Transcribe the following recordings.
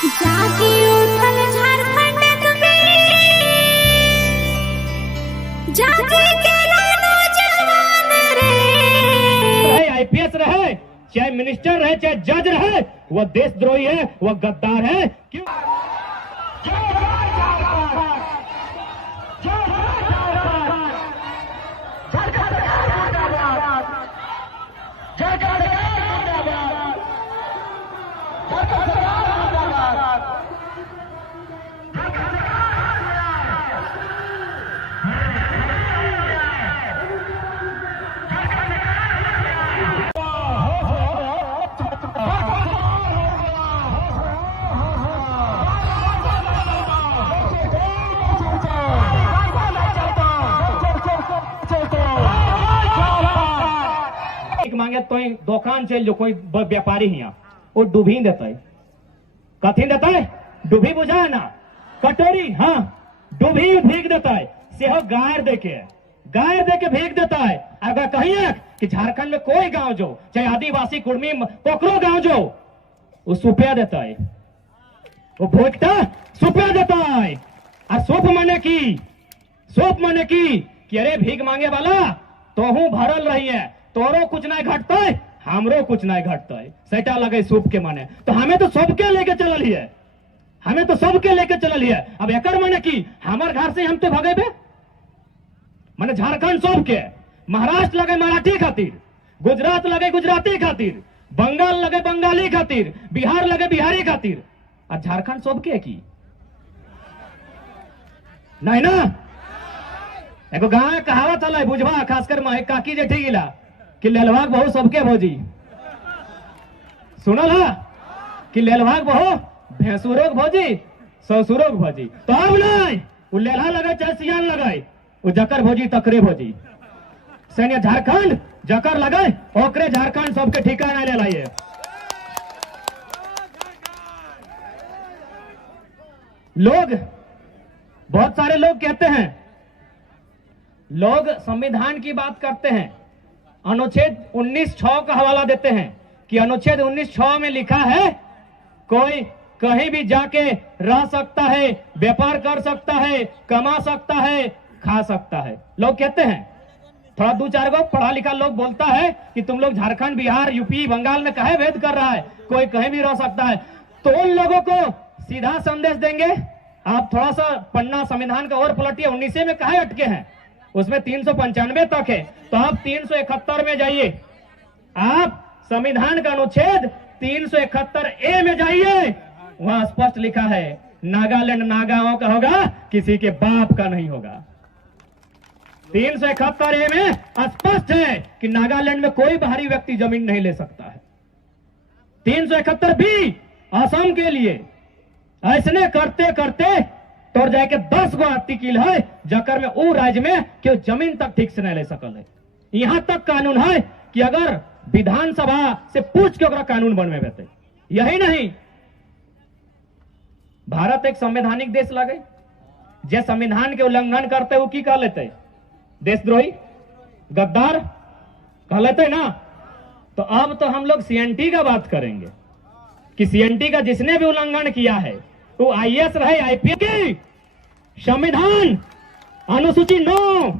जागी उठल झारखंड में जागे गेला नौजवान रे। चाहे आईपीएस रहे, चाहे मिनिस्टर रहे, चाहे जज रहे, वह देशद्रोही है, वह गद्दार है। क्यों? मांगे तो दुकान चल जो कोई व्यापारी हिया वो डूबी देता है। कथी देता है? डूबी बुझा है ना, कटोरी, हाँ डूबी भीग देता है। सेहो गायर दे के भीग देता है। अगर कहिए कि झारखंड में कोई गांव जो चाहे आदिवासी कुर्मी पोखरो गांव जो वो सुपया देता है, वो भोगता सुपया देता है। और सोप मने की कि अरे भीख मांगे वाला तोहू भरल रही है, तोरो कुछ नहीं घटता है, हमरो कुछ नहीं घटता है। सेटा लगे सूप के माने तो हमें तो सबके लेके चलल है, अब एकर माने की हमार घर से हम तो भगेबे। माने झारखंड सबके, महाराष्ट्र लगे मराठी खातिर, गुजरात लगे गुजराती खातिर, बंगाल लगे बंगाली खातिर, बिहार लगे बिहारी खातिर, और झारखंड सबके की नहीं ना। एगो गाँव कहावत है बुझवा, खासकर माए काकी जेठी गिला कि लेलवाग बहु सबके भोजी। सुनल है कि लेलवाग बहु भैंसुरोग भोजी ससुरोग भोजी। तो अब नहीं वो लेलहा लगे चाहे सियान लगे, वो जकर भोजी तकरे भोजी। सैन्य झारखंड जकर लगे ओकरे झारखंड सबके ठिकाना ले लाइए। लोग, बहुत सारे लोग कहते हैं, लोग संविधान की बात करते हैं, अनुच्छेद 19(6) का हवाला देते हैं कि अनुच्छेद 19(6) में लिखा है कोई कहीं भी जाके रह सकता है, व्यापार कर सकता है, कमा सकता है, खा सकता है। लोग कहते हैं, थोड़ा दो चार गो पढ़ा लिखा लोग बोलता है कि तुम लोग झारखंड बिहार यूपी बंगाल में कहे भेद कर रहा है, कोई कहीं भी रह सकता है। तो उन लोगों को सीधा संदेश देंगे, आप थोड़ा सा पन्ना संविधान का और पलटिए, 19 में कहे अटके हैं, उसमें 395 तक है। तो आप 371 में जाइए, आप संविधान का अनुच्छेद 371A में जाइए, वहां स्पष्ट लिखा है नागालैंड नागाओं का होगा, किसी के बाप का नहीं होगा। 371A में स्पष्ट है कि नागालैंड में कोई बाहरी व्यक्ति जमीन नहीं ले सकता है। 371B असम के लिए ऐसने करते करते तोड़ जाए के 10 गो आर्टिकल है जकर में वो राज्य में क्यों जमीन तक ठीक से नहीं ले सकल है। यहां तक कानून है कि अगर विधानसभा से पूछ के ओकरा कानून बनवे बेते। यही नहीं, भारत एक संवैधानिक देश लगे, जे संविधान के उल्लंघन करते वो की कह लेते? देशद्रोही, गद्दार कह लेते ना। तो अब तो हम लोग सीएनटी का बात करेंगे कि सीएनटी का जिसने भी उल्लंघन किया है, वो आईएएस रहे आईपीएस की, संविधान अनुसूची 9,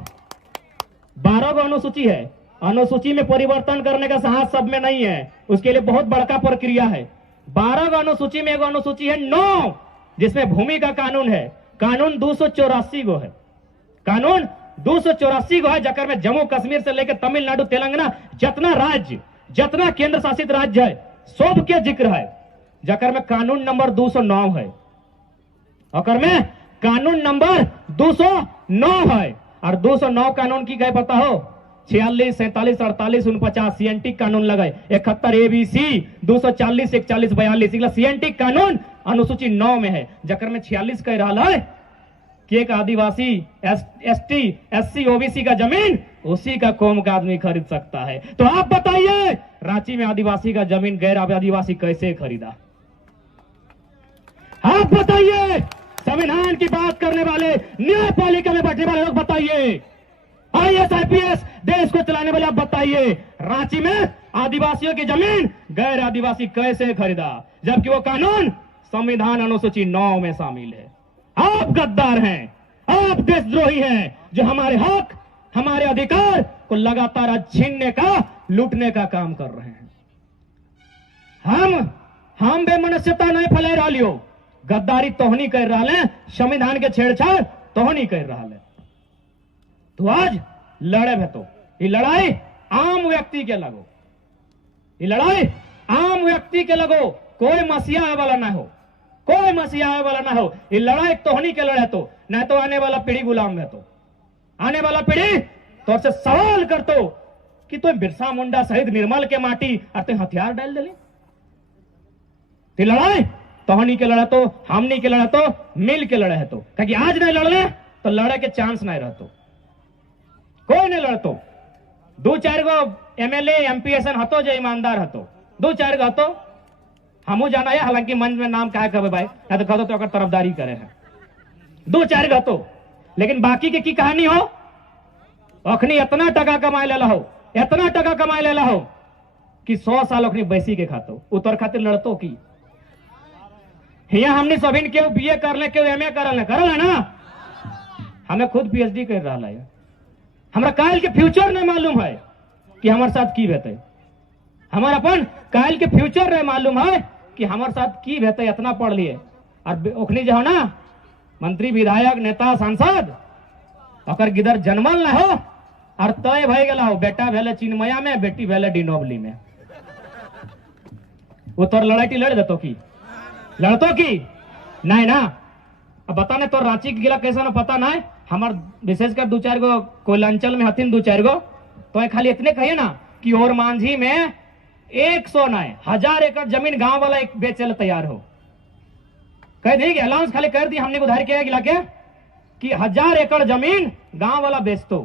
12 गो अनुसूची है, अनुसूची में परिवर्तन करने का साहस सब में नहीं है, उसके लिए बहुत बड़का प्रक्रिया है। 12 गो अनुसूची में एगो अनुसूची है 9, जिसमें भूमि का कानून है। कानून 284 गो है, कानून 284 गो है, जकर में जम्मू कश्मीर से लेकर तमिलनाडु तेलंगाना जितना राज्य, जितना केंद्र शासित राज्य है, सब के जिक्र है। जकर में कानून नंबर 209 है, और में कानून नंबर 209 है। और 209 कानून की गए पता हो? 46, 47, 48, 49 सीएनटी कानून लगे, 71 ABC, 240, 41, 42 सीएनटी कानून अनुसूची 9 में है। जकर में 46 कह रहा है कि एक आदिवासी, एसटी, एससी, ओबीसी का जमीन उसी का कौम का आदमी खरीद सकता है। तो आप बताइए, रांची में आदिवासी का जमीन गैर आदिवासी कैसे खरीदा? आप बताइए, संविधान की बात करने वाले, न्यायपालिका में बैठने वाले लोग बताइए, आईएएस आईपीएस देश को चलाने वाले आप बताइए, रांची में आदिवासियों की जमीन गैर आदिवासी कैसे खरीदा? जबकि वो कानून संविधान अनुसूची 9 में शामिल है। आप गद्दार हैं, आप देशद्रोही हैं, जो हमारे हक, हमारे अधिकार को लगातार छीनने का, लूटने का काम कर रहे हैं। हम बेमनस्यता नहीं फैला रहा लियो, गद्दारी तोहनी कर रहा है, संविधान के छेड़छाड़ तोहनी कर रहा है। तो आज लड़े है, तो ये लड़ाई आम व्यक्ति के लगो, ये लड़ाई आम व्यक्ति के लगो, कोई मसीहा आने वाला ना हो, कोई मसीहा आने वाला ना हो। ये लड़ाई तोहनी के लड़े, तो न तो आने वाला पीढ़ी गुलाम है, तो आने वाला पीढ़ी तो से सवाल कर तो कि तुम बिरसा मुंडा सहित निर्मल के माटी और तुम हथियार डाल दे। लड़ाई तोहनी के लड़ा, तो हमनी के लड़ा, तो मिल के लड़े है, तो क्योंकि आज नहीं लड़े तो लड़े के चांस नहीं रहतो, कोई नहीं लड़तो। 2-4 गो एमएलए एमपीएसन हतो जो ईमानदार हतो, 2-4 गो हतो, हमू जाना है, हालांकि मंच में नाम क्या कहे भाई, या तो कहो तो अगर तरफदारी करे हैं, 2-4 गो हतो, लेकिन बाकी के की कहानी हो, अखनी इतना टका कमाए लेला हो, इतना टका कमाए लेला हो कि 100 साल अखनी बैसी के खातो, उतर खातिर लड़तो की। हिया हमने सभी के बीए कर ले, के एमए करल है ना, हमें खुद पीएचडी कर रहा है। हमरा काल के फ्यूचर नहीं मालूम है कि हमारे साथ की बेहते, हमारा अपन काल के फ्यूचर नहीं मालूम है कि हमारे साथ की बेहते। इतना पढ़ लिए और ओखनी जो हो ना मंत्री, विधायक, नेता, सांसद, अगर गिदर जन्मल ना हो और तय भय गला हो, बेटा भेले चिन्मया में, बेटी भेले डिनोबली में, वो तोर लड़ाई लड़ देतो की, लड़तो की नहीं ना। अब बता नहीं तो रांची के गिला कैसा ना पता ना, हमार विशेषकर 2-4 गो कोयलांचल में हथिन 2-4 गो, तो खाली इतने कहिए ना कि और मांझी में 100 नहीं 1000 एकड़ जमीन गांव वाला एक बेचे तैयार हो, कह देगी अलाउंस खाली कर दी हमने उधार किया गिला के कि 1000 एकड़ जमीन गांव वाला बेचतो,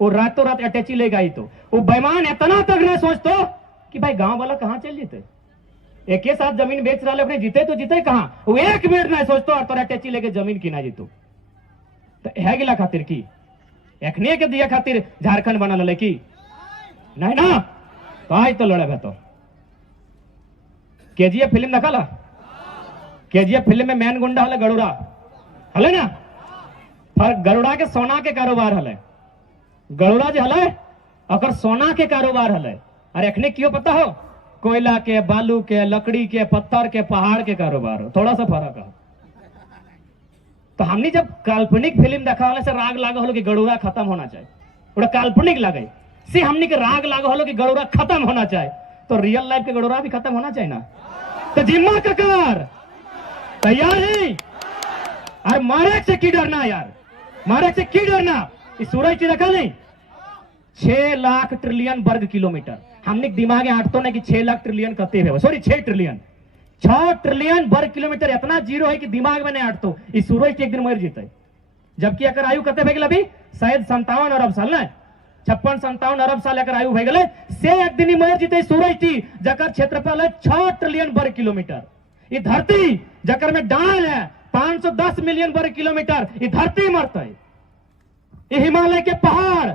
वो रातों रात अटैची ले गई, तो वो बेईमान इतना तक नहीं सोचतो कि भाई गांव वाला कहां चल जीते, एक के साथ जमीन बेच रहा है, जीते तो जीते कहां, वो 1 मिनट नहीं सोचतो और तोरा अटैची लेके जमीन की ना जीतो। तो है गिला खातिर की एखने के दिया खातिर झारखंड बना ले की नहीं ना, तो आज तो लड़े है। तो केजीएफ फिल्म देखला, केजीएफ फिल्म में मैन गुंडा हले गरुड़ा हले ना, पर गरुड़ा के सोना के कारोबार हले, गरुड़ा जो हले अगर सोना के कारोबार हले, और एखने क्यों पता हो, कोयला के, बालू के, लकड़ी के, पत्थर के, पहाड़ के कारोबार हो, थोड़ा सा फर्क है। तो हमने जब काल्पनिक फिल्म देखा वाले से राग लागा हो कि गरुड़ा खत्म होना चाहिए, थोड़ा काल्पनिक लगे से हमने के राग लागा हो कि गरुड़ा खत्म होना चाहिए, तो रियल लाइफ के गरुड़ा भी खत्म होना चाहिए ना। तो जिम्मा ककार तैयार है, और मारे से की डरना यार, मारे से की डरना। इस सूरज की रखा नहीं 6 लाख ट्रिलियन वर्ग किलोमीटर, हमने दिमाग में आटतो नहीं कि 6 लाख ट्रिलियन कहते हैं, सॉरी 6 ट्रिलियन, 6 ट्रिलियन वर्ग किलोमीटर इतना जीरो है कि दिमाग में नहीं आटतो। इस सूरज के एक दिन मर जीते, जबकि अगर आयु कते भगल अभी शायद 57 अरब साल ना, 56-57 अरब साल अगर आयु भगल से एक दिन ही मर जीते सूरज की, जकर क्षेत्रफल है 6 ट्रिलियन वर्ग किलोमीटर। ये धरती जकर में डाल है 510 मिलियन वर्ग किलोमीटर, ये धरती मरता है। ये हिमालय के पहाड़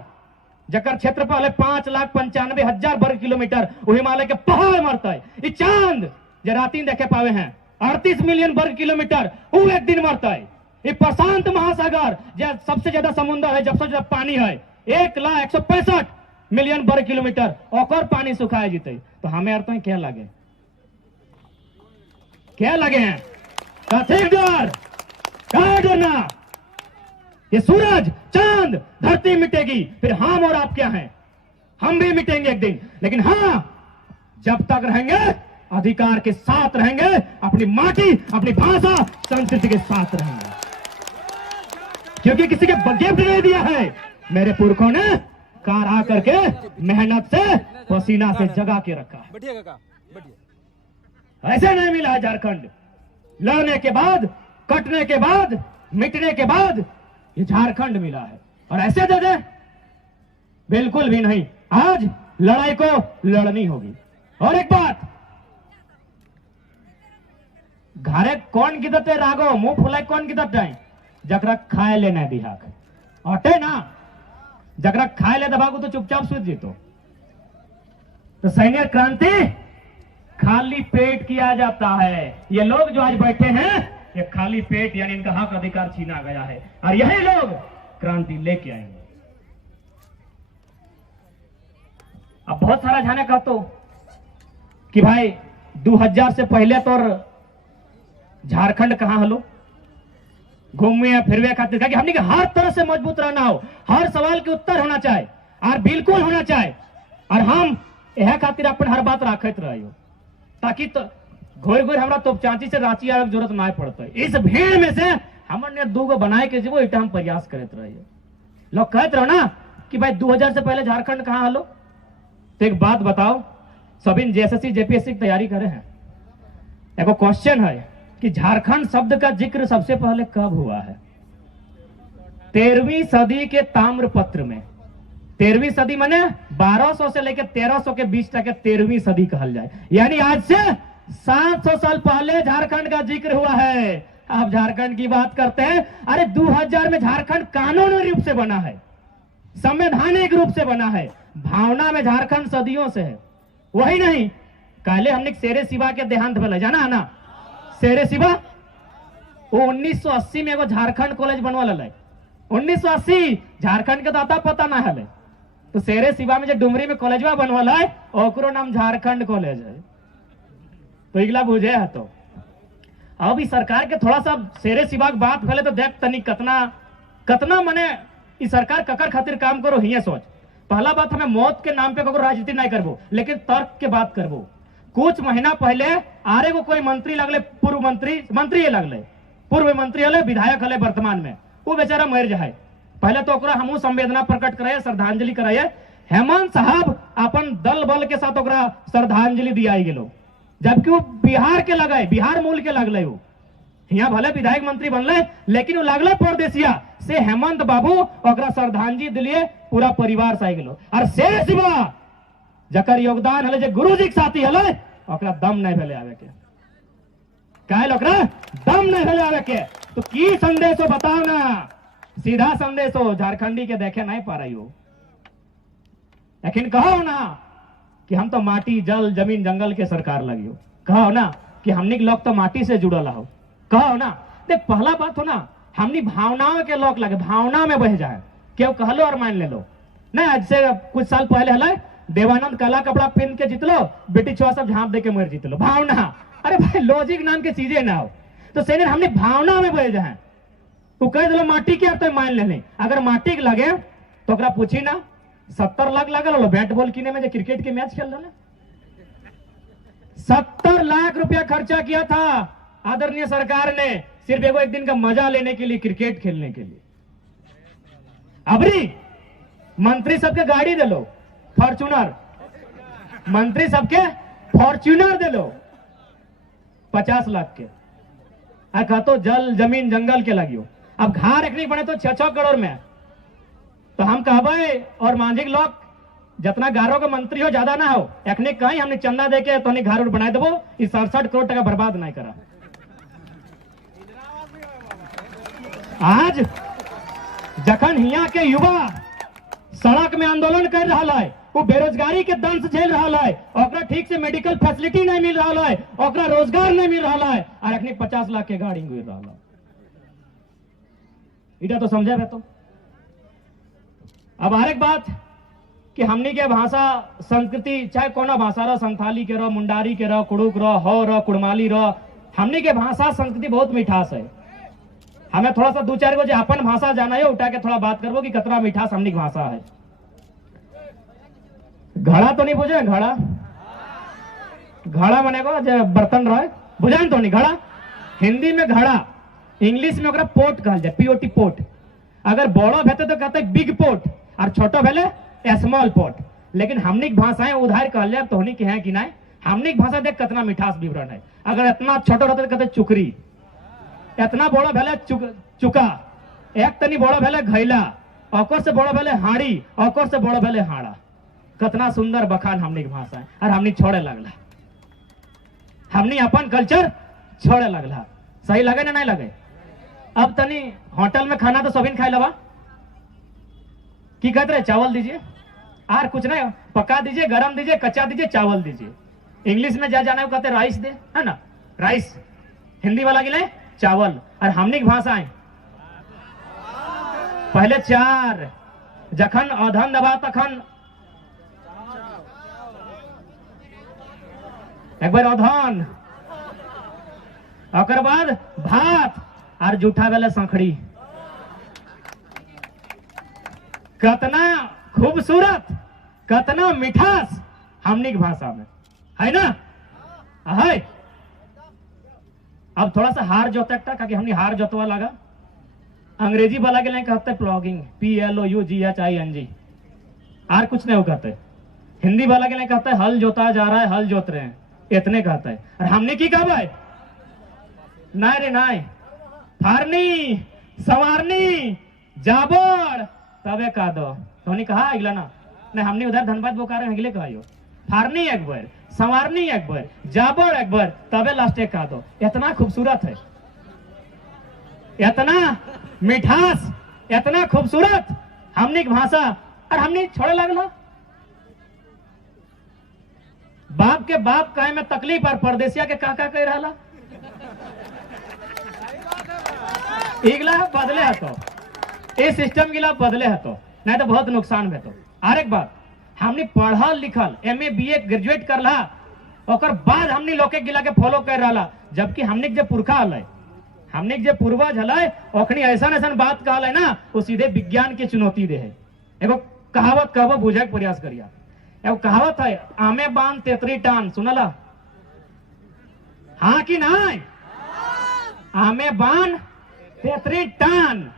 जकर क्षेत्रफल है 5,95,000 वर्ग किलोमीटर, वो हिमालय के पहाड़ मरता है। ये चांद जो राती देखे पावे हैं 38 मिलियन वर्ग किलोमीटर, वो एक दिन मरता है। ये प्रशांत महासागर जो सबसे ज्यादा समुद्र है, सबसे ज्यादा पानी है, 1,165 मिलियन वर्ग किलोमीटर, और पानी सुखाए जीते। तो हमें अर्थ क्या लगे, क्या लगे हैं, क्या डरना, ये सूरज, चांद, धरती मिटेगी, फिर हम और आप क्या हैं, हम भी मिटेंगे एक दिन। लेकिन हाँ, जब तक रहेंगे अधिकार के साथ रहेंगे, अपनी माटी, अपनी भाषा, संस्कृति के साथ रहेंगे, क्योंकि किसी के गिफ्ट नहीं दिया है। मेरे पुरखों ने कार आ करके मेहनत से, पसीना से जगा के रखा है। ऐसे नहीं मिला है झारखंड, लड़ने के बाद, कटने के बाद, मिटने के बाद ये झारखंड मिला है। और ऐसे दे दे, बिल्कुल भी नहीं। आज लड़ाई को लड़नी होगी। और एक बात, घरे कौन गिदते रागो, मुंह फुलाई कौन गिदते, जकरा खाए ले नहीं दिहाक अटे ना, जकरा खाए ले दबागो तो चुपचाप सूझ जीतो। तो सैन्य क्रांति खाली पेट किया जाता है। ये लोग जो आज बैठे हैं, ये खाली पेट यानी इनका हक अधिकार छीना गया है, और यही लोग क्रांति लेके आएंगे। अब बहुत सारा जाने का तो कि भाई 2000 से पहले तो झारखंड कहां हलो घूमे फिरवे खातिर कि हमने के हर तरह से मजबूत रहना हो, हर सवाल के उत्तर होना चाहे और बिल्कुल होना चाहे, और हम यह खातिर अपन हर बात रखत रहियो ताकि तो घोर घोर हमरा तो चांची से रांची आवे जरूरत ना पड़ता। इस भीड़ में से हमने दूगो बनाए के जीवो इटा हम प्रयास करत रहियो। लोग कहते रहो ना कि भाई 2000 से पहले झारखंड कहां हलो। तो एक बात बताओ, सभी जेएसएससी जेपीएससी की तैयारी करे हैं, एक क्वेश्चन है कि झारखंड शब्द का जिक्र सबसे पहले कब हुआ है? 13वीं सदी के ताम्रपत्र में। 13वीं सदी माने 1200 से लेकर 1300 के बीच तक 13वीं सदी कहल जाए, यानी आज से 700 साल पहले झारखंड का जिक्र हुआ है। आप झारखंड की बात करते हैं, अरे 2000 में झारखंड कानूनी रूप से बना है, संवैधानिक रूप से बना है, भावना में झारखंड सदियों से है। वही नहीं, पहले हमने शेरे शिवा के देहांत भले जाना है ना, शेरे शिवा वो 1980 में एगो झारखंड कॉलेज बनवा लै। 1980 झारखंड के दाता पता ना है, तो शेरे शिवा में जो डुमरी में कॉलेजवा बनवा लै ओकरो नाम झारखंड कॉलेज है। तो इगला बुझे है। तो अब इस सरकार के थोड़ा सा शेरे शिवा की बात भले तो देख तनी कतना मने इस सरकार ककर खातिर काम करो हिये सोच। पहला बात, हमें मौत के नाम पे करो राजनीति नहीं करबो, लेकिन तर्क के बात करबो। कुछ महीना पहले आरे को कोई मंत्री लगले, पूर्व मंत्री ये लगले, पूर्व मंत्री हले, विधायक हले वर्तमान में, वो बेचारा मर जाए। पहले तो ओकरा हमू संवेदना प्रकट कराए, श्रद्धांजलि कराए। हेमंत साहब अपन दल बल के साथ ओकरा श्रद्धांजलि दिया गेलो, जबकि वो बिहार के लगाए, बिहार मूल के लगले। वो यहाँ भले विधायक मंत्री बनले, लेकिन वो लगले परदेसिया से। हेमंत बाबू ओकरा श्रद्धांजलि दिलिए, पूरा परिवार से गेलो। और शेर शिवा जकर योगदान हले, जे गुरुजी के साथी हले, ओकरा दम नहीं भेले आवे के। काहे ओकरा दम नहीं भेले आवे के। तो की संदेश हो बताओ ना, सीधा संदेश हो, झारखंडी के देखे नहीं पा रही हो। लेकिन कहो ना कि हम तो माटी जल जमीन जंगल के सरकार लगियो, कहो ना कि हमने के लोग तो माटी से जुड़ल हो, कहो ना। देख पहला बात हो ना, हमनी भावनाओं के लोग लगे, भावना में बह जाए, क्यों कहलो और मान ले लो। नहीं, आज से कुछ साल पहले हले देवानंद काला कपड़ा पहन के जीतलो, बेटी छुआ सब झांप दे के मर जीतलो। भावना, अरे भाई लॉजिक नाम के चीजें ना हो। तो सेने हमने भावना में बह जाए, तू कह दिलो माटी के, अब तो मान ले। अगर माटी के लगे तो ओकरा पूछी ना 70 लाख लगल बैट बॉल किने में, जो क्रिकेट के मैच खेल रहे 70 लाख रुपया खर्चा किया था आदरणीय सरकार ने, सिर्फ एक दिन का मजा लेने के लिए, क्रिकेट खेलने के लिए। अबरी मंत्री सबके गाड़ी दे लो फॉर्च्यूनर, मंत्री सबके फॉर्च्यूनर दे लो 50 लाख के, कहतो जल जमीन जंगल के लगियो। अब घर रखनी पड़े तो 6-6 करोड़ में। तो हम कहबे और मांझिक लोग जितना गारों का मंत्री हो ज्यादा ना हो, एखने कहीं हमने चंदा दे के तो घर बना देवो, 67 करोड़ टका बर्बाद नहीं करा। आज जखन हिया के युवा सड़क में आंदोलन कर रहा है, वो बेरोजगारी के दंश झेल रहा है, ओकरा ठीक से मेडिकल फैसिलिटी नहीं मिल रहा है, ओकरा रोजगार नहीं मिल रहा है, और अखनी 50 लाख के गाड़ी गिर रहा है। इटा तो समझे रहे। तो अब हर एक बात कि हमनी के भाषा संस्कृति, चाहे कोना भाषा रहो, संथाली के रहो, मुंडारी के रहो, कुड़ुक रहो, हो रहो, कुड़माली रहो, हमनी के भाषा संस्कृति बहुत मिठास है। हमें थोड़ा सा 2-4 गो जो अपन भाषा जाना है उठा के थोड़ा बात करबो कि कतरा मिठास हमनी की भाषा है। घड़ा तो नहीं बुझे, घड़ा घड़ा बनेगा जो बर्तन रहे, बुझान तो नहीं घड़ा। हिंदी में घड़ा, इंग्लिश में ओकरा पोट कहल जाए, पीओटी पोट। अगर बड़ो भेते तो कहते बिग पोट, और छोटो भेले स्मॉल पोट। लेकिन हमनी की भाषाएं उधार कहल जाए, तो हमनी के हैं कि नहीं। हमनी की भाषा देख कितना मिठास विवरण है। अगर इतना छोटो रहते तो कहते चुकरी, इतना बड़ा भेले चुका, एक तनी बड़ा भेले घैला, ओकर से बड़ा भेले हाड़ी, ओकर से बड़ा भेले हाड़ा। कितना सुंदर बखान हमनी की भाषा है। और हमनी छोड़े लगला, हमनी अपन कल्चर छोड़े लगला। सही लगे ना नहीं लगे? अब तनी होटल में खाना तो सभी खाए लवा, की कहते रहे चावल दीजिए, और कुछ नहीं, पका दीजिए, गरम दीजिए, कच्चा दीजिए, चावल दीजिए। इंग्लिश में जा जाना है वो कहते राइस दे, है ना, राइस। हिंदी वाला गिले चावल। और हमनी की भाषाएं पहले चार, जखन अधन दबा तखन एक बार अधन, और बाद भात और जूठा वाला संखड़ी। कतना खूबसूरत, कतना मिठास हमनी की भाषा में है ना, है। अब थोड़ा सा हार जोतकता क्योंकि हमने हार जोतवा लगा। अंग्रेजी वाला के लिए कहते हैं प्लॉगिंग, PLOUGHING, और कुछ नहीं वो कहते। हिंदी वाला के लिए कहते हैं हल जोता जा रहा है, हल जोत रहे हैं, इतने कहते हैं। और हमने की कहा भाई, नाय रे नाय, फारनी सवारनी जाबड़ तबे कह दो। तो हमने कहा अगला ना, नहीं हमने उधर धनबाद बोकारो अगले कहा फारनी एक बार, संवारनी एक बार, जाबड़ एक बार, तबे लास्ट एक कहा दो। इतना खूबसूरत है, इतना मिठास, इतना खूबसूरत हमने की भाषा। और हमने छोड़े लगला बाप के बाप कहे में तकलीफ, और परदेसिया के काका कह रहा इगला बदले है तो इस सिस्टम गिला बदले है तो नहीं तो बहुत नुकसान है। तो और एक बात, हमने पढ़ल लिखल MA BA ग्रेजुएट कर ला, और बाद हमने लोग के गिला के फॉलो कर रहा, जबकि हमने जो पुरखा हल, हमने जो पूर्वज हल, ओखनी ऐसा ऐसा बात कहल है ना, वो सीधे विज्ञान की चुनौती दे है। एगो कहावत कहबो बुझे के प्रयास करिया। एगो कहावत है, आमे बांध तेतरी टान, सुनला? हाँ कि नहीं? आमे बांध तेतरी टान,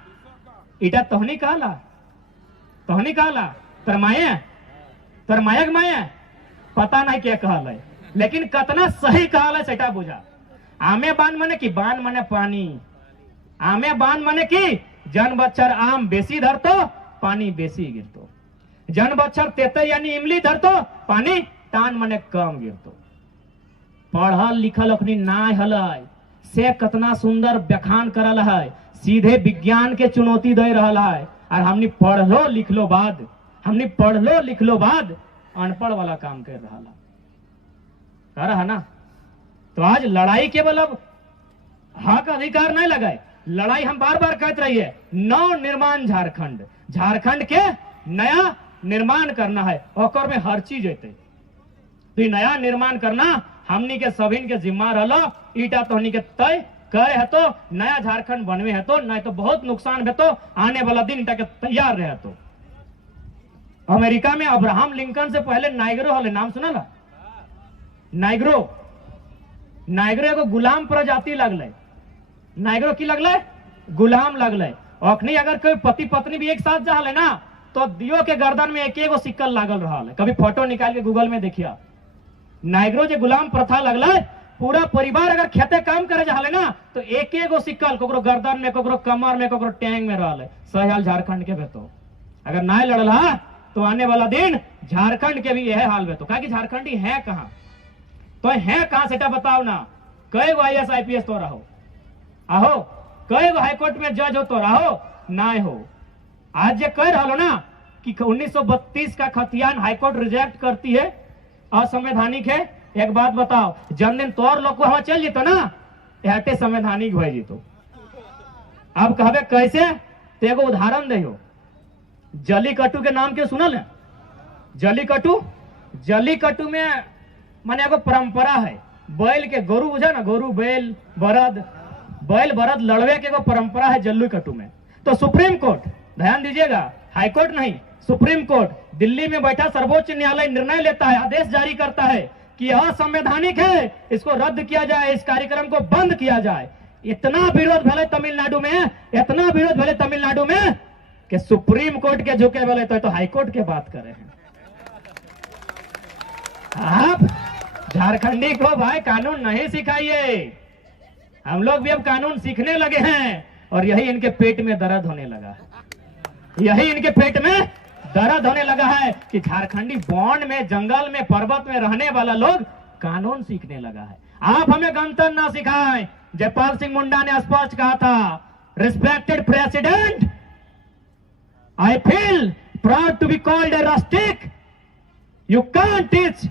इटा तोहनी कहला, तोहनी कहला तरमायक माया पता नहीं क्या कहल है, लेकिन कतना सही कहल है सेटा बुझा। आमे बांध मने की, बांध मने पानी, आमे बांध मने की जन बच्चर आम बेसी धरतो पानी बेसी गिरतो, जन बच्चर तेते यानी इमली धरतो पानी टान मने कम गिरतो। पढ़ल लिखल अखनी नाय हलय से कतना सुंदर व्याख्यान करल है, सीधे विज्ञान के चुनौती दे रहा है। और हमने पढ़लो लिखलो बाद, हमने पढ़लो लिखलो बाद अनपढ़ वाला काम कर रहा है ना। तो आज लड़ाई केवल अब हक अधिकार नहीं लगाए, लड़ाई हम बार बार कहते रहिए, नव निर्माण झारखंड, झारखंड के नया निर्माण करना है, और में हर चीज होते। तो नया निर्माण करना हमनी के सभी के जिम्मा रहो। ईटा तो हमनी के तय करे है तो नया झारखंड बनवे है तो, नहीं तो बहुत नुकसान है तो आने वाला दिन ईटा के तैयार रहे। तो अमेरिका में अब्राहम लिंकन से पहले नाइग्रो हले, नाम सुना ला? नाइग्रो, नाइग्रो एगो गुलाम प्रजाति लगल। नाइग्रो की लगल? गुलाम लगल। अखनी अगर कोई पति पत्नी भी एक साथ जा ना, तो दियो के गर्दन में एक एगो सिक्कल लागल रहा है। कभी फोटो निकाल के गूगल में देखिया। नाइग्रो जो गुलाम प्रथा लगल, पूरा परिवार अगर खेते काम करे जा ना, तो एक एगो सिक्कल कोकरो गर्दन में, कोकरो कमर में, कोकरो टैंग में रहा। सही हाल झारखंड के भेतो अगर ना लड़ला तो आने वाला दिन झारखंड के भी यह हाल भेतो। कहा कि झारखंडी है कहाँ, तो है कहाँ सेटा बताओ ना। कई गो IAS IPS तो रहो, आहो कई गो हाईकोर्ट में जज हो तो रहो ना हो। आज ये कह रहा ना कि 1932 का खतियान हाईकोर्ट रिजेक्ट करती है, असंवैधानिक है। एक बात बताओ, जन दिन तोर लोग को चल जीतो ना, हटे संवैधानिक हो जीतो। अब कहबे कैसे, तो एगो उदाहरण दे। जलीकट्टू के नाम के सुनल है? जलीकट्टू, जलीकट्टू में माने एगो परंपरा है, बैल के, गोरु बुझा ना, गोरु बैल बरद, बैल बरद लड़वे के एगो परंपरा है जल्लीकट्टू में। तो सुप्रीम कोर्ट, ध्यान दीजिएगा, हाईकोर्ट नहीं, सुप्रीम कोर्ट दिल्ली में बैठा सर्वोच्च न्यायालय निर्णय लेता है, आदेश जारी करता है कि असंवैधानिक है, इसको रद्द किया जाए, इस कार्यक्रम को बंद किया जाए। इतना विरोध भले तमिलनाडु में, इतना विरोध भले तमिलनाडु में कि सुप्रीम कोर्ट के झुके वाले तो हाईकोर्ट के बात कर रहे हैं। आप झारखंडी को भाई कानून नहीं सिखाइए। हम लोग भी अब कानून सीखने लगे हैं, और यही इनके पेट में दर्द होने लगा है, यही इनके पेट में दर्द होने लगा है कि झारखंडी बॉन्ड में, जंगल में, पर्वत में रहने वाला लोग कानून सीखने लगा है। आप हमें गणतंत्र ना सिखाएं। जयपाल सिंह मुंडा ने स्पष्ट कहा था, respected president, I feel proud to be called a rustic. You can't teach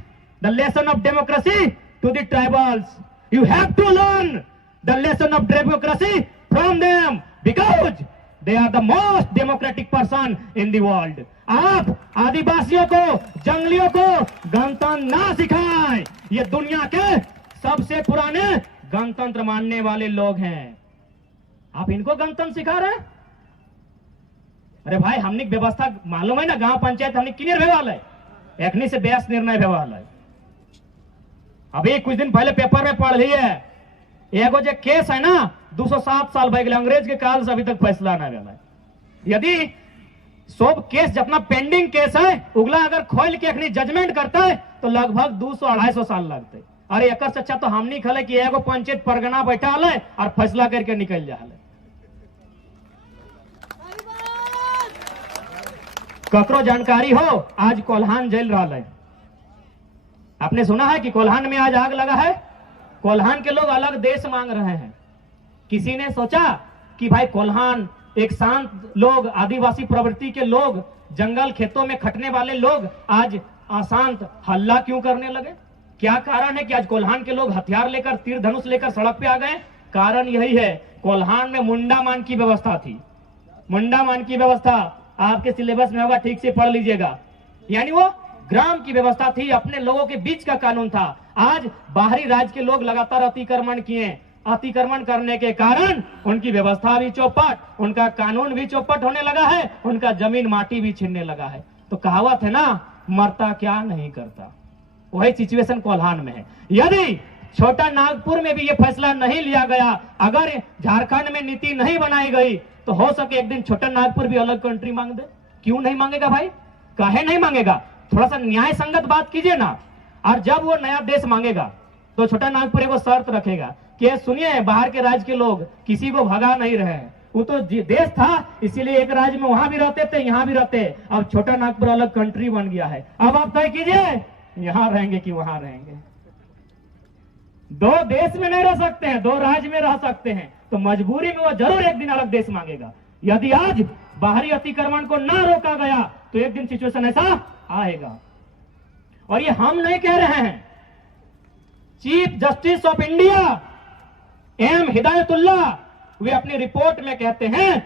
the lesson of democracy to the tribals. You have to learn the lesson of democracy from them because they are the most democratic person in the world. आप आदिवासियों को, जंगलियों को गणतंत्र ना सिखाएं। ये दुनिया के सबसे पुराने गणतंत्र मानने वाले लोग हैं। आप इनको गणतंत्र सिखा रहे हैं? अरे भाई, हमने व्यवस्था मालूम है ना, गांव पंचायत हमने क्लियर भेवाल है, एकनी से बेस निर्णय भेवाल है। अभी कुछ दिन पहले पेपर में पढ़ ली है, एगो जो केस है ना 207 साल भय गए, अंग्रेज के काल से अभी तक फैसला ना भेल है। यदि सब केस जितना पेंडिंग केस है उगला अगर खोल के अखनी जजमेंट करता है तो लगभग 200-250 साल लगते। अरे एक से अच्छा तो हमनी खले कि एगो पंचायत परगना बैठा है और फैसला करके निकल जा। ककरो जानकारी हो, आज कोल्हान जल रहा है। आपने सुना है कि कोल्हान में आज आग लगा है। कोल्हान के लोग अलग देश मांग रहे हैं। किसी ने सोचा कि भाई कोल्हान एक शांत लोग, आदिवासी प्रवृत्ति के लोग, जंगल खेतों में खटने वाले लोग आज अशांत हल्ला क्यों करने लगे? क्या कारण है कि आज कोल्हान के लोग हथियार लेकर, तीर धनुष लेकर सड़क पे आ गए? कारण यही है, कोल्हान में मुंडामान की व्यवस्था थी। मुंडामान की व्यवस्था आपके सिलेबस में होगा, ठीक से पढ़ लीजिएगा। यानी वो ग्राम की व्यवस्था थी, अपने लोगों के बीच का कानून था। आज बाहरी राज्य के लोग लगातार अतिक्रमण किए। अतिक्रमण करने के कारण उनकी व्यवस्था भी चौपट, उनका कानून भी चौपट होने लगा है, उनका जमीन माटी भी छीनने लगा है। तो कहावत है ना, मरता क्या नहीं करता। वही सिचुएशन कोल्हान में है। यदि छोटा नागपुर में भी ये फैसला नहीं लिया गया, अगर झारखंड में नीति नहीं बनाई गई, तो हो सके एक दिन छोटा नागपुर भी अलग कंट्री मांग दे। क्यों नहीं मांगेगा भाई? काहे नहीं मांगेगा? थोड़ा सा न्याय संगत बात कीजिए ना। और जब वो नया देश मांगेगा तो छोटा नागपुर एगो शर्त रखेगा कि सुनिए, बाहर के राज्य के लोग किसी को भगा नहीं रहे हैं, वो तो देश था इसीलिए एक राज्य में वहां भी रहते थे, यहाँ भी रहते। अब छोटा नागपुर अलग कंट्री बन गया है। अब आप तय कीजिए, यहां रहेंगे कि वहां रहेंगे। दो देश में नहीं रह सकते हैं, दो राज्य में रह सकते हैं, तो मजबूरी में वो जरूर एक दिन अलग देश मांगेगा। यदि आज बाहरी अतिक्रमण को ना रोका गया तो एक दिन सिचुएशन ऐसा आएगा। और ये हम नहीं कह रहे हैं, chief justice of India M Hidayatullah, वे अपनी रिपोर्ट में कहते हैं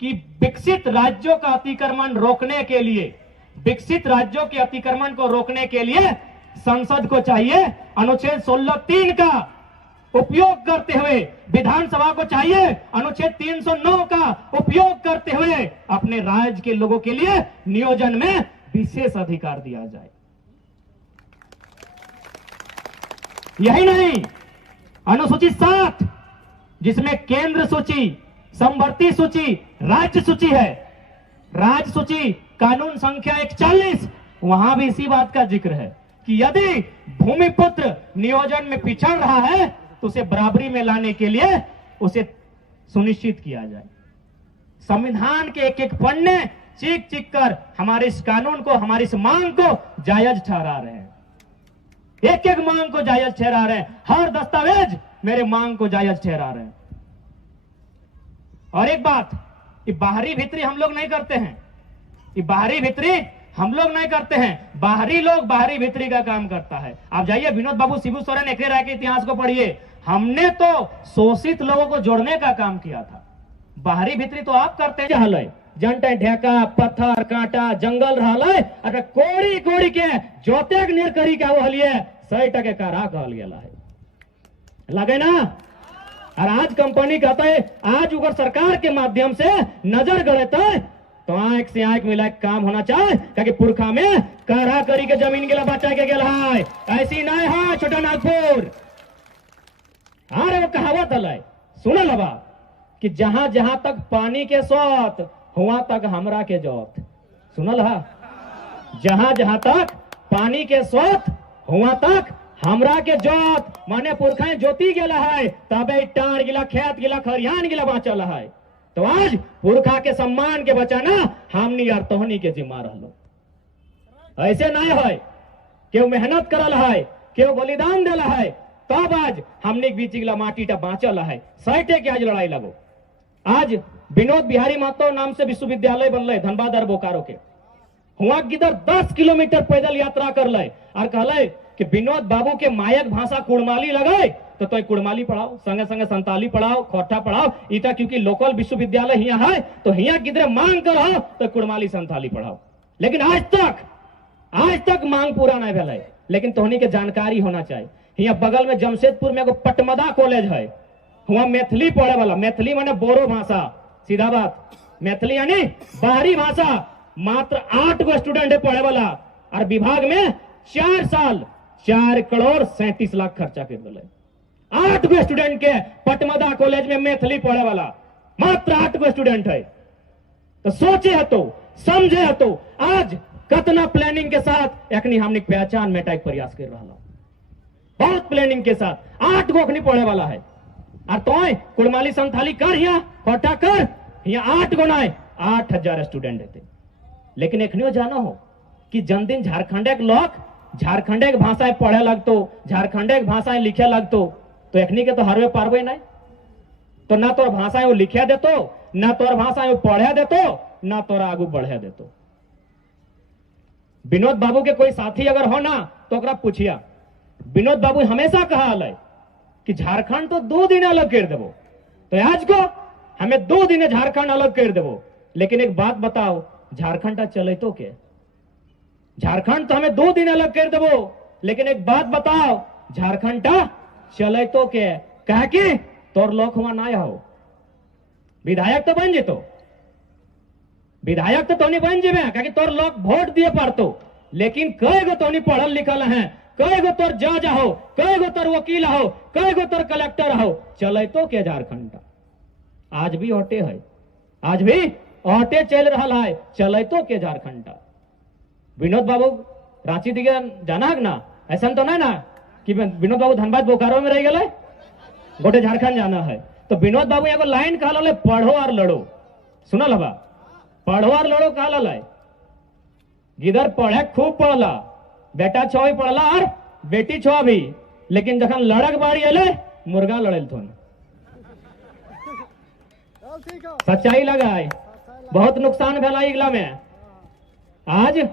कि विकसित राज्यों का अतिक्रमण रोकने के लिए, विकसित राज्यों के अतिक्रमण को रोकने के लिए संसद को चाहिए अनुच्छेद 16(3) का उपयोग करते हुए, विधानसभा को चाहिए अनुच्छेद 309 का उपयोग करते हुए अपने राज्य के लोगों के लिए नियोजन में विशेष अधिकार दिया जाए। यही नहीं, अनुसूची 7 जिसमें केंद्र सूची, समवर्ती सूची, राज्य सूची है, राज्य सूची कानून संख्या 41, वहां भी इसी बात का जिक्र है कि यदि भूमिपुत्र नियोजन में पिछड़ रहा है तो उसे बराबरी में लाने के लिए उसे सुनिश्चित किया जाए। संविधान के एक एक पन्ने चीख चीख कर हमारे इस कानून को, हमारी इस मांग को जायज ठहरा रहे हैं। एक एक मांग को जायज ठहरा रहे हैं। हर दस्तावेज मेरे मांग को जायज ठहरा रहे हैं। और एक बात, ये बाहरी भीतरी हम लोग नहीं करते हैं, ये बाहरी भीतरी हम लोग नहीं करते हैं, बाहरी लोग बाहरी भीतरी का काम करता है। आप जाइए विनोद बाबू शिबू सोरेन एकरे राय के इतिहास को पढ़िए। हमने तो शोषित लोगों को जोड़ने का काम किया था, बाहरी भीतरी तो आप करते हैं। जनटे ढेका, पत्थर, कांटा, जंगल रहा, अगर कोड़ी कोड़ी के जोते निर करी का वो हलिए 100% कारा कहल गेला है, लगे ना। और आज कंपनी कहता है, आज अगर सरकार के माध्यम से नजर गड़ेता तो आंख से आंख मिला काम होना चाहिए, क्योंकि पुरखा में कारा करी के जमीन गेला बचा के गेला है, ऐसी नहीं है छोटा नागपुर। अरे वो कहावत है, सुनल हवा कि जहां जहां तक पानी के सोत हुआ तक हमरा के जोत। सुनल हा, जहां जहां तक पानी के सोत हुआ तक हमरा के जोत, माने पुरखा जोती गेला है, तबे टार गिला, खेत गिला, खरियान गिला बाँचल है। तो आज पुरखा के सम्मान के बचाना हमनी और तोहनी के जिम्मा रहलो। ऐसे नहीं है केहू मेहनत करल है, केहू बलिदान दिला है, तब आज हमने बीच गिला माटी टा बाँचल है। सैटे के आज लड़ाई लगो। आज विनोद बिहारी महतो नाम से विश्वविद्यालय बनल धनबाद और बोकारो के, हुआ किधर 10 किलोमीटर पैदल यात्रा कर ले और कहले कि विनोद बाबू के मायक भाषा कुड़माली लगाए तो कुड़माली पढ़ाओ, संगे संगे संताली पढ़ाओ, खोटा पढ़ाओ। इता क्योंकि लोकल विश्वविद्यालय यहाँ है तो यहाँ किधर मांग करो तो कुड़माली संताली पढ़ाओ। लेकिन आज तक मांग पूरा नहीं भेल है। लेकिन तोहनी के जानकारी होना चाहिए, यहाँ बगल में जमशेदपुर में एगो पटमदा कॉलेज है, वहां मैथिली पढ़े वाला, मैथिली माने बोरो भाषा, सीधा बात, मैथिली यानी बाहरी भाषा, मात्र 8 गो स्टूडेंट है पढ़े वाला और विभाग में 4 साल 4 करोड़ 37 लाख खर्चा कर दिले। 8 गो स्टूडेंट के पटमदा कॉलेज में मैथिली पढ़े वाला मात्र 8 गो स्टूडेंट है। तो सोचे हतो, समझे हतो, आज कतना प्लानिंग के साथ एकनी हमने पहचान मेटाई प्रयास कर रहा, बहुत प्लानिंग के साथ 8 गो अखनी पढ़े वाला है। और तो कुड़माली संथाली कर यहाँ खोटा कर, यहाँ 8 गो ना 8000 स्टूडेंट थे। लेकिन एखनियो जानो हो कि जन दिन झारखंड के लोग झारखंड के भाषाएं पढ़े लगतो, झारखंड के भाषाएं लिखे लगतो, तो एखनी के तो हरवे पारवे नहीं। तो ना तोर भाषाएं वो लिखे देतो, ना तोर भाषाएं वो पढ़े देतो, ना तोरा आगू बढ़े देतो। विनोद बाबू के कोई साथी अगर हो ना तो ओकरा पूछिया, विनोद बाबू हमेशा कहा है कि झारखंड तो 2 दिन अलग कर देवो, तो आज को हमें 2 दिन झारखंड अलग कर देवो। लेकिन एक बात बताओ, झारखंड चले तो के? झारखंड तो हमें 2 दिन अलग कर देवो, लेकिन एक बात बताओ, झारखंड चले तो के? कह कि तोर लोग हुआ ना हो, विधायक तो बन जेतो, विधायक तो तोनी बन जेबे, कह तोर लोग वोट दिए पड़तो। लेकिन कई गो तोनी पढ़ल लिखल हैं, कई गो तोर जज हो, कई गो तोर वकील हो, कई गो तोर कलेक्टर हो, चले तो के झारखंड? आज भी ऑटे है, आज भी ऑटे चल रहा है, चले तो के झारखंड? विनोद बाबू रांची दिखे जाना है ना? ऐसा तो नहीं ना कि विनोद बाबू धनबाद बोकारो में रह गए, गोटे झारखंड जाना है। तो विनोद बाबू एगो लाइन कहल, पढ़ो और लड़ो, सुनल हवा, पढ़ो और लड़ो कहल है। जिधर पढ़े खूब पढ़ला, बेटा 6 ही पढ़ला और बेटी 6 भी, लेकिन जखन लड़क बाड़ी अले मुर्गा लड़ल थोन। सच्चाई लगा है, बहुत नुकसान भेला इगला में, आज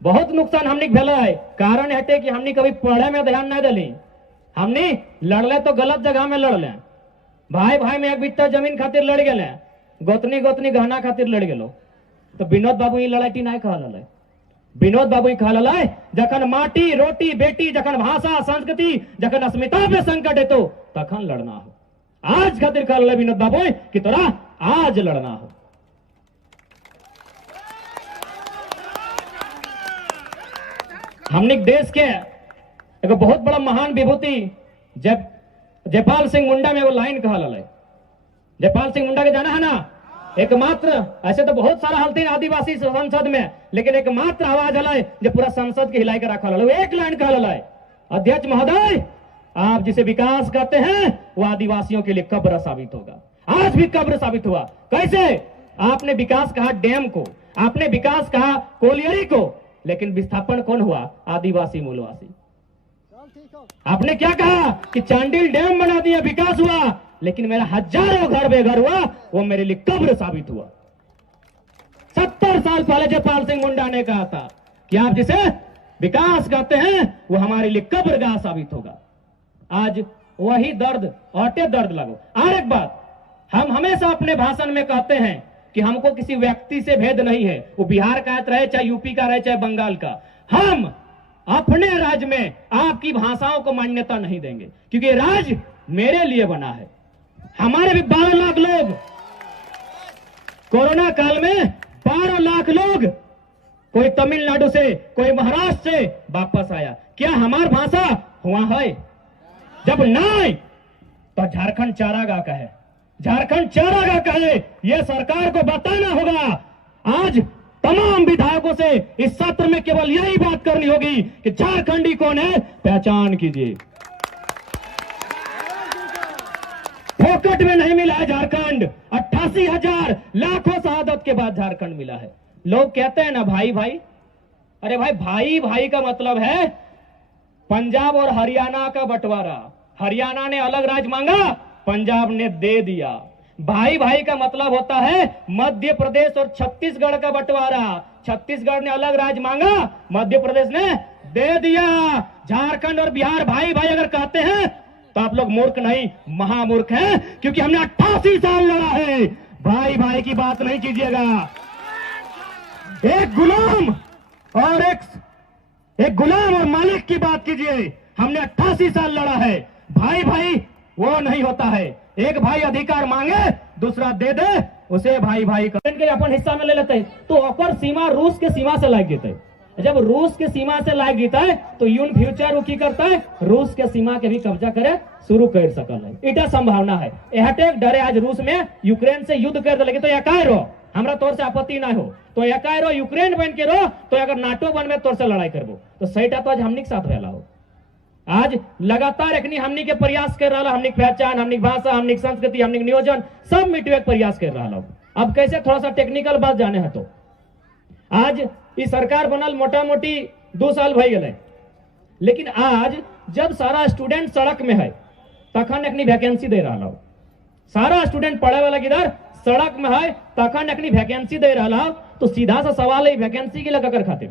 बहुत नुकसान हमने भेला है। कारण हटे कि हमने कभी पढ़े में ध्यान नहीं दिली, हमने लड़ले तो गलत जगह में लड़ले, भाई भाई में 1 बिट्टा जमीन खातिर लड़ गए, गोतनी गोतनी गहना खातिर लड़ गेलो। तो विनोद बाबू ये लड़ाई नहीं कहल है, विनोद बाबू ही कहल है जखन माटी रोटी बेटी, जखन भाषा संस्कृति, जखन अस्मिता पे संकट है तो तखन लड़ना हो। आज खातिर कहल है विनोद बाबू कि तोरा आज लड़ना हो। हमने देश के एक बहुत बड़ा महान विभूति जयपाल सिंह मुंडा में वो लाइन कहल है। जयपाल सिंह मुंडा के जाना है ना? एकमात्र, ऐसे तो बहुत सारा हलतीन आदिवासी संसद में, लेकिन एकमात्र आवाज है जो पूरा संसद के हिलाई के रखा है। एक लाइन कहल है, अध्यक्ष महोदय आप जिसे विकास कहते हैं वो आदिवासियों के लिए कब्र साबित होगा। आज भी कब्र साबित हुआ। कैसे? आपने विकास कहा डैम को, आपने विकास कहा कोलियरी को, लेकिन विस्थापन कौन हुआ? आदिवासी मूलवासी। आपने क्या कहा कि चांडिल डैम बना दिया, विकास हुआ, लेकिन मेरा हजारों घर बेघर हुआ, वो मेरे लिए कब्र साबित हुआ। 70 साल पहले जयपाल सिंह मुंडा ने कहा था कि आप जिसे विकास कहते हैं वो हमारे लिए कब्रगाह साबित होगा। आज वही दर्द औटे दर्द लगो। और एक बात, हम हमेशा अपने भाषण में कहते हैं कि हमको किसी व्यक्ति से भेद नहीं है, वो बिहार का रहे, चाहे यूपी का रहे, चाहे बंगाल का। हम अपने राज्य में आपकी भाषाओं को मान्यता नहीं देंगे, क्योंकि राज्य मेरे लिए बना है। हमारे भी 12 लाख लोग, कोरोना काल में 12 लाख लोग, कोई तमिलनाडु से, कोई महाराष्ट्र से वापस आया। क्या हमारी भाषा हुआ है? जब नहीं तो झारखंड चारागाह का है, झारखंड चारागाह का है, यह सरकार को बताना होगा। आज तमाम विधायकों से इस सत्र में केवल यही बात करनी होगी कि झारखंडी कौन है, पहचान कीजिए। फोकट में नहीं मिला है झारखंड, 88,000 लाखों शहादत के बाद झारखंड मिला है। लोग कहते हैं ना भाई भाई, अरे भाई भाई भाई का मतलब है पंजाब और हरियाणा का बंटवारा। हरियाणा ने अलग राज्य मांगा, पंजाब ने दे दिया। भाई भाई का मतलब होता है मध्य प्रदेश और छत्तीसगढ़ का बंटवारा। छत्तीसगढ़ ने अलग राज्य मांगा, मध्य प्रदेश ने दे दिया। झारखंड और बिहार भाई भाई अगर कहते हैं तो आप लोग मूर्ख नहीं महामूर्ख हैं, क्योंकि हमने 88 साल लड़ा है। भाई भाई की बात नहीं कीजिएगा। एक गुलाम और मालिक की बात कीजिए। हमने 88 साल लड़ा है। भाई भाई वो नहीं होता है। एक भाई अधिकार मांगे, दूसरा दे दे, उसे भाई भाई के अपन हिस्सा में ले लेते हैं, तो ओकर सीमा रूस के सीमा से लाग देते हैं। जब रूस के सीमा से लाग देता है तो यून फ्यूचर वो की करता है, रूस के सीमा के भी कब्जा करे शुरू कर सकल है। इटा संभावना है। एहटेक डरे आज रूस में यूक्रेन से युद्ध कर देगी तो एकाय रो हमरा तोर से आपत्ति ना हो, तो एकाय रो यूक्रेन बन के रो, तो अगर नाटो बनवे तोर से लड़ाई करबो तो सहीटा तो आज हमनी के साथ रहला हो। आज लगातार एकनी हमनी के प्रयास कर रहा, हमनी के पहचान, हमनी के भाषा, हमनी के संस्कृति, हमनी के नियोजन सब मिटवे के प्रयास कर रहा हो। अब कैसे थोड़ा सा टेक्निकल बात जाने है तो आज इस सरकार बनल मोटा मोटी 2 साल भई गए, लेकिन आज जब सारा स्टूडेंट सड़क में है तखन एकनी वैकेंसी दे रहा हो। सारा स्टूडेंट पढ़े वाला किधर सड़क में है तखन एकनी वैकेंसी दे रहा हो। तो सीधा सा सवाल है वैकेंसी की लगा कर खातिर,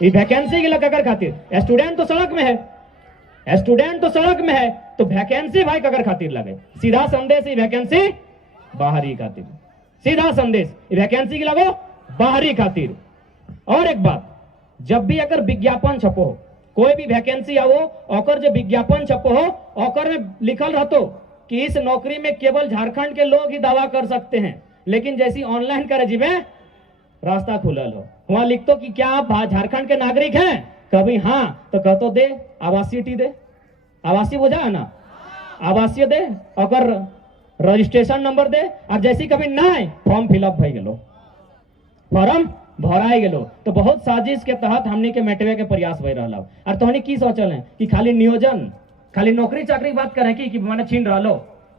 वैकेंसी की लगा कर खातिर स्टूडेंट तो सड़क में है, स्टूडेंट तो सड़क में है, तो वैकेंसी भाई ककर खातिर लगे। सीधा संदेश वैकेंसी बाहरी खातिर, सीधा संदेश वैकेंसी की लगो बाहरी खातिर। और एक बात, जब भी अगर विज्ञापन छपो हो, कोई भी वैकेंसी आओ, ओकर जो विज्ञापन छपो हो ओकर में लिखल रहतो कि इस नौकरी में केवल झारखंड के लोग ही दावा कर सकते हैं, लेकिन जैसी ऑनलाइन करे जीवे रास्ता खुलल हो, वहां लिखतो कि क्या आप झारखंड के नागरिक हैं, कभी हाँ तो कहतो दे आवासीय टी दे, आवासीय बुझा है ना, आवासीय दे, अगर रजिस्ट्रेशन नंबर दे, और जैसी कभी ना फॉर्म फिलअप भई गेलो, फॉर्म भराई गेलो। तो बहुत साजिश के तहत हमने के मेटवे के प्रयास भई रहा। और तोहनी की सोचल है कि खाली नियोजन, खाली नौकरी चाकरी बात करे कि मैंने छीन रहा।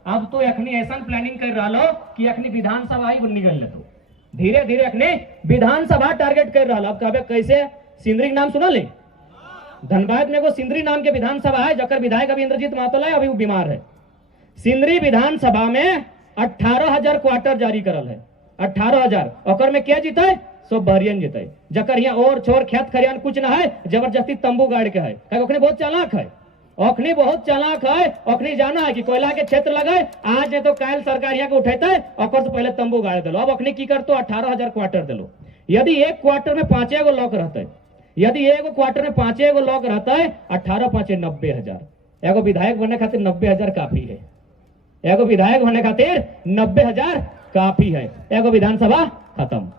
अब तो अखनी ऐसा प्लानिंग कर रहा कि अखनी विधानसभा ही निकल ले, तो धीरे धीरे अखनी विधानसभा टारगेट कर रहा। अब कहबे कैसे, सिंदरी नाम सुना ले, धनबाद में एगो सिंदरी नाम के विधानसभा है, जकर विधायक अभी इंद्रजीत मातोला है, अभी वो बीमार है। सिंदरी विधानसभा में 18,000 क्वार्टर जारी करल है, 18,000। ओकर में क्या जीते, सब बहरियन जीते, जकर यहाँ और छोर खेत खरियान कुछ ना है, जबरदस्ती तंबू गाड़ के है। ओखने बहुत चालाक है, ओखनी बहुत चालाक है। ओखनी जाना है कि कोयला के क्षेत्र लगे, आज नहीं तो काल सरकार यहाँ के उठेते, ओकर से पहले तंबू गाड़ दिलो। अब ओखनी की करतो 18,000 क्वार्टर दिलो। यदि एक क्वार्टर में 5 गो लॉक रहते, यदि एगो क्वार्टर में 5 गो लॉक रहता है, 18 5 90,000। एगो विधायक बनने खातिर 90,000 काफी है, एगो विधायक होने खातिर 90,000 काफी है। एगो विधानसभा खत्म।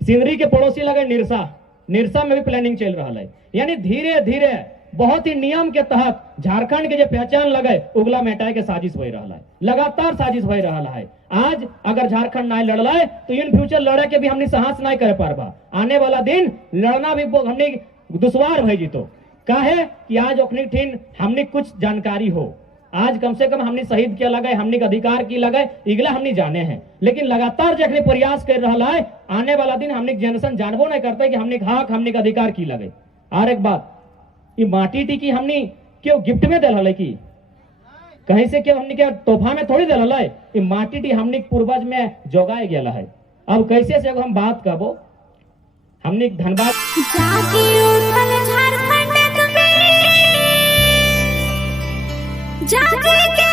सिंदरी के पड़ोसी लगे निरसा, निरसा में भी प्लानिंग चल रहा है। यानी धीरे धीरे बहुत ही नियम के तहत झारखंड के जो पहचान लगे उगला मेटाए के साजिश हो रहा है, लगातार साजिश हो रहा है। आज अगर झारखंड नहीं लड़ रहा है तो इन फ्यूचर लड़े के भी हमने साहस नहीं कर पारबा। आने वाला दिन लड़ना भी हमने दुश्वार भई जीतो। काहे कि आज ओखनी ठीन हमने कुछ जानकारी हो, आज कम से कम हमने शहीद किया लगे, हमने अधिकार की लगे, इगला हमने जाने हैं। लेकिन लगातार जखने प्रयास कर रहा है, आने वाला दिन हमने जनसन जानबो नहीं करते कि हमने हक, हमने अधिकार की लगे। और एक बात, ये माटी टीकी हमने क्यों गिफ्ट में दिल है, कि कहीं से क्यों हमने क्या तोहफा में थोड़ी दिल है। ये माटी टी हमने पूर्वज में जोगाए गया है। अब कैसे से हम बात करबो, हमने धनबाद जागी उठल झारखंड में, जागे के